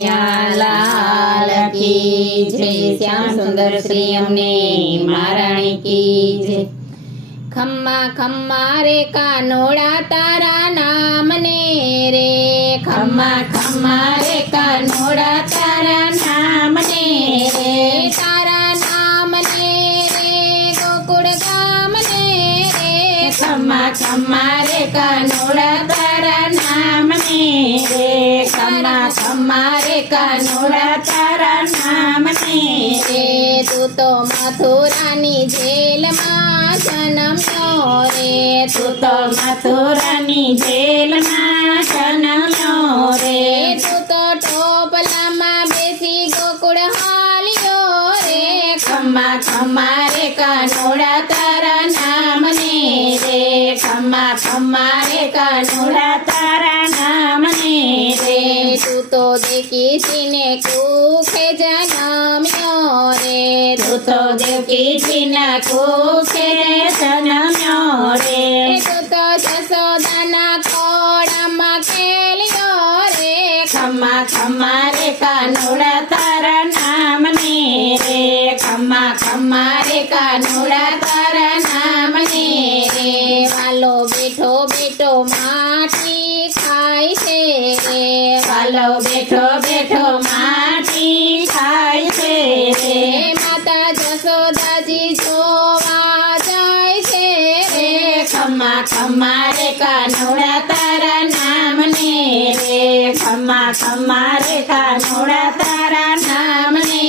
લાલ કી જય શ્યામ સુંદર શ્રી અમને મહારાણી કી જય। ખમ્મા ખમ્મા રે કાનોડા તારા નામને રે, ખમ્મા ખમ્મા રે કાનોડા તારા નામને રે, તારા નામને રે ગોકુળ ગામને રે, ખમ્મા ખમ્મા રે કાનોડા તારા નામને રે, ખમ્મા ખમ્મા રે કાનોડા તારા નામને રે। તું તો મથુરાની જેલમાં જન્મ્યો રે, તું તો મથુરાની જેલમાં જન્મ્યો રે, તું તો ટોપલામાં બેસી ગોકુળ હાલ્યો રે, ખમ્મા ખમ્મા રે કાનોડા તારા નામને રે, ખમ્મા ખમ્મા રે કાનોડા તારા નામને રે। તું તો દેવકીજીને કુખે જન્મ્યો રે, તું તો દેવકીજીના કુખે જન્મ્યો રે, તું તો જશોદાના ખોળામાં ખેલ્યો રે, ખમ્મા ખમ્મા રે કાનોડા તારા નામને રે, ખમ્મા ખમ્મા રે કાનોડા તારા નામને રે। વાલો બેઠો બેઠો માટી ખાય છે રે, વાલો બેઠો બેઠો માટી ખાય છે રે, માતા જશોદાજી જોવા જાય છે રે, ખમ્મા ખમ્મા રે કાનોડા તારા નામને રે, ખમ્મા ખમ્મા રે કાનોડા તારા નામને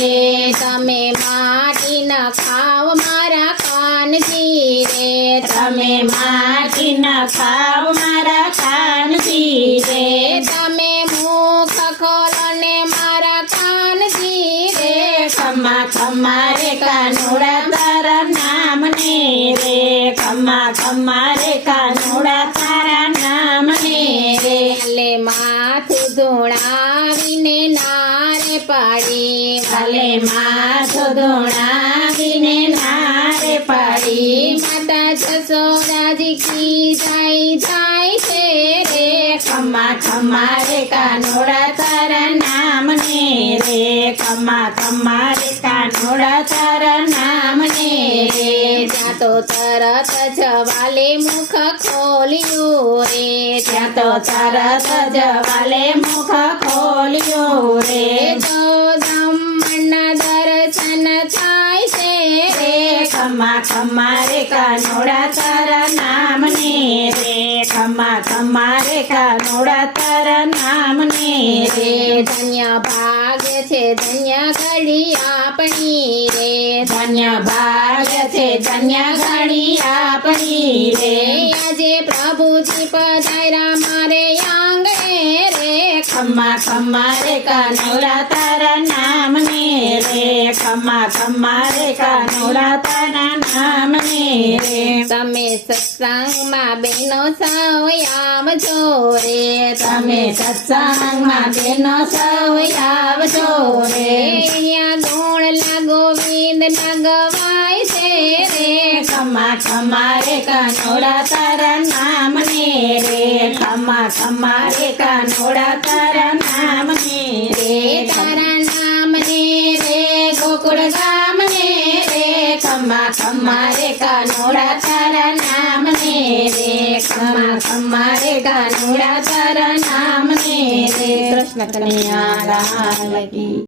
રે। તમે માટી ન ખાવ મારા કાનજી રે, તમે માટી ન ખાવ મારા કાનજી રે, તમે મુખ ખોલો ને મારા કાનજી રે, ખમ્મા ખમ્મા રે કાનોડા તારા નામને રે, ખમ્મા ખમ્મા રે કાનોડા તારા નામને રે। ભલે માથું ધોણાવીને નારે પાડી, ભલે માથું ધોણાવીને નારે પાડી, માતા જશોદાજી કી જાય છે રે, ખમ્મા ખમ્મા રે કાનોડા તારા નામને રે, ખમ્મા ખમ્મા રે કાનોડા તારા નામને રે। ત્યાં તો તરત જ વાલે મુખ ખોલ્યું રે, ત્યાં તો તરત જ વાલે મુખ ખોલ્યું રે, જો બ્રાહ્મણના દર્શન થાય છે રે, ખમ્મા ખમ્મા રે કાનોડા તારા નામને રે, ખમ્મા ખમ્મા રે કાનોડા તારા નામને રે। ધન્ય ભાગ્ય છે ધન્ય ઘડી આપણી રે, ધન્ય ભાગ્ય છે ધન્ય ઘડી આપણી રે, આજે પ્રભુજી પધાર્યા મારે આંગણે રે, ખમ્મા ખમ્મા રે કાનોડા તારા નામને રે, ખમ્મા ખમ્મા રે કાનોડા તારા નામને રે। તમે સત્સંગમાં બેનો સૌ આવજો રે, તમે સત્સંગમાં બેનો સૌ આવજો રે, અહીંયા ગોળલા ગોવિંદ ના ગવાય છે રે, ખમ્મા ખમ્મા રે કાનોડા તારા નામને રે, ખમ્મા ખમ્મા રે કાનોડા તારા નામને રે, તારા નામને રે ગોકુળ ગામને રે, ખમ્મા ખમ્મા રે કાનોડા તારા નામને રે, ખમ્મા ખમ્મા રે કાનોડા તારા નામને રે। કૃષ્ણ કનૈયા લાલ કી